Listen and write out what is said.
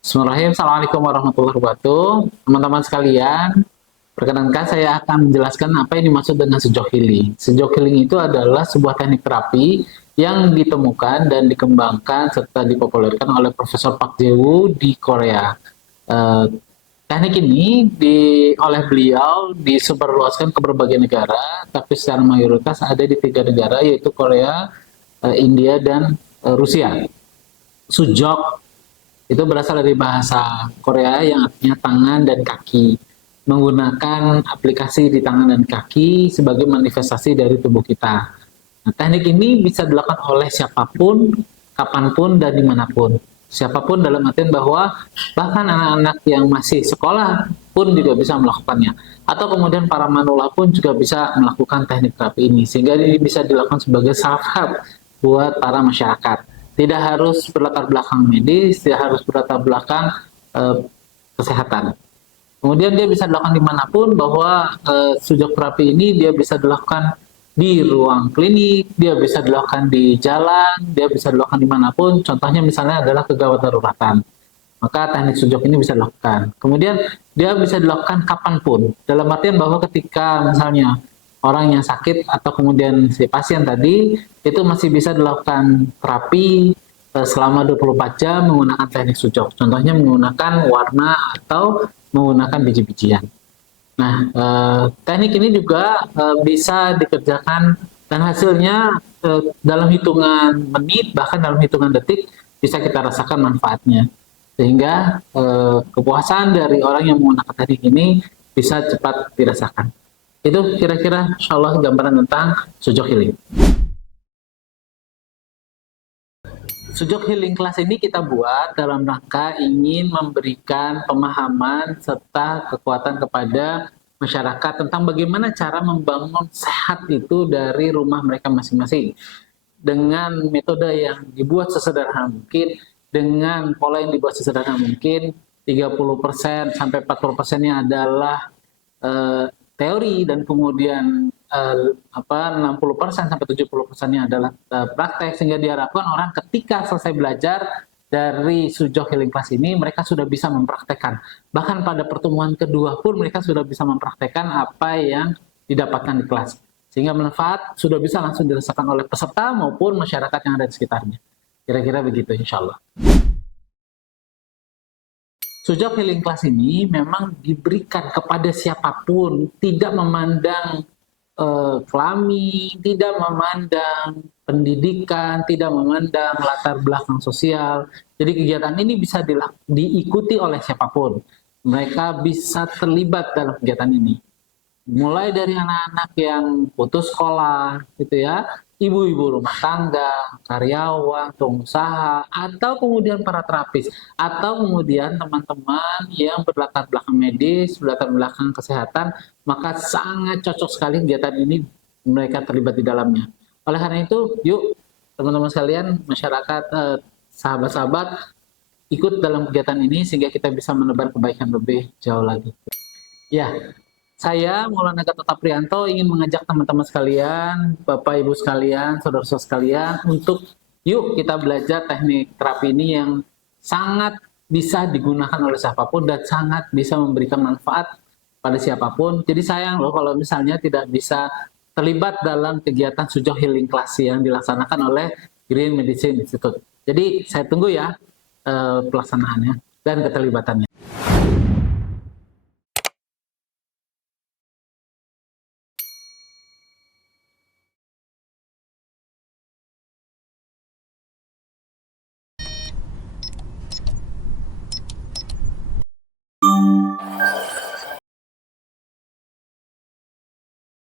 Bismillahirrahmanirrahim. Assalamualaikum warahmatullahi wabarakatuh. Teman-teman sekalian, perkenankan saya akan menjelaskan apa yang dimaksud dengan sejok healing. Sejok healing itu adalah sebuah teknik terapi yang ditemukan dan dikembangkan serta dipopulerkan oleh Profesor Park Jae-woo di Korea. Eh, Teknik ini oleh beliau disebarluaskan ke berbagai negara, tapi secara mayoritas ada di 3 negara, yaitu Korea, India, dan Rusia. Sujok itu berasal dari bahasa Korea yang artinya tangan dan kaki. Menggunakan aplikasi di tangan dan kaki sebagai manifestasi dari tubuh kita. Nah, teknik ini bisa dilakukan oleh siapapun, kapanpun, dan dimanapun. Siapapun dalam artian bahwa bahkan anak-anak yang masih sekolah pun juga bisa melakukannya. Atau kemudian para manula pun juga bisa melakukan teknik terapi ini. Sehingga ini bisa dilakukan sebagai self-help buat para masyarakat. Tidak harus berlatar belakang medis, tidak harus berlatar belakang kesehatan. Kemudian dia bisa dilakukan dimanapun, bahwa sujok terapi ini dia bisa dilakukan di ruang klinik, dia bisa dilakukan di jalan, dia bisa dilakukan dimanapun. Contohnya misalnya adalah kegawat daruratan. Maka teknik sujok ini bisa dilakukan. Kemudian dia bisa dilakukan kapanpun. Dalam artian bahwa ketika misalnya orang yang sakit atau kemudian si pasien tadi itu masih bisa dilakukan terapi selama 24 jam menggunakan teknik sujok. Contohnya menggunakan warna atau menggunakan biji-bijian. Nah, teknik ini juga bisa dikerjakan dan hasilnya dalam hitungan menit, bahkan dalam hitungan detik bisa kita rasakan manfaatnya. Sehingga kepuasan dari orang yang menggunakan teknik ini bisa cepat dirasakan. Itu kira-kira insya Allah gambaran tentang sujok healing. Sujok healing class ini kita buat dalam rangka ingin memberikan pemahaman serta kekuatan kepada masyarakat tentang bagaimana cara membangun sehat itu dari rumah mereka masing-masing. Dengan metode yang dibuat sesederhana mungkin, dengan pola yang dibuat sesederhana mungkin, 30% sampai 40%-nya adalah teori, dan kemudian 60% sampai 70%-nya adalah praktek, sehingga diharapkan orang ketika selesai belajar dari sujok healing class ini mereka sudah bisa mempraktekkan. Bahkan pada pertemuan kedua pun mereka sudah bisa mempraktekkan apa yang didapatkan di kelas. Sehingga manfaat sudah bisa langsung dirasakan oleh peserta maupun masyarakat yang ada di sekitarnya. Kira-kira begitu insya Allah. Sujok healing class ini memang diberikan kepada siapapun, tidak memandang kelamin, tidak memandang pendidikan, tidak memandang latar belakang sosial. Jadi kegiatan ini bisa diikuti oleh siapapun. Mereka bisa terlibat dalam kegiatan ini. Mulai dari anak-anak yang putus sekolah, gitu ya, ibu-ibu rumah tangga, karyawan, pengusaha, atau kemudian para terapis, atau kemudian teman-teman yang berlatar belakang medis, berlatar belakang kesehatan, maka sangat cocok sekali kegiatan ini mereka terlibat di dalamnya. Oleh karena itu, yuk teman-teman sekalian, masyarakat, sahabat-sahabat, ikut dalam kegiatan ini sehingga kita bisa menebar kebaikan lebih jauh lagi. Ya, saya Maulana Gatot Prianto ingin mengajak teman-teman sekalian, Bapak Ibu sekalian, saudara-saudara sekalian, untuk yuk kita belajar teknik terapi ini yang sangat bisa digunakan oleh siapapun dan sangat bisa memberikan manfaat pada siapapun. Jadi sayang loh kalau misalnya tidak bisa terlibat dalam kegiatan sujok healing class yang dilaksanakan oleh Green Medicine Institute. Jadi saya tunggu ya pelaksanaannya dan keterlibatannya.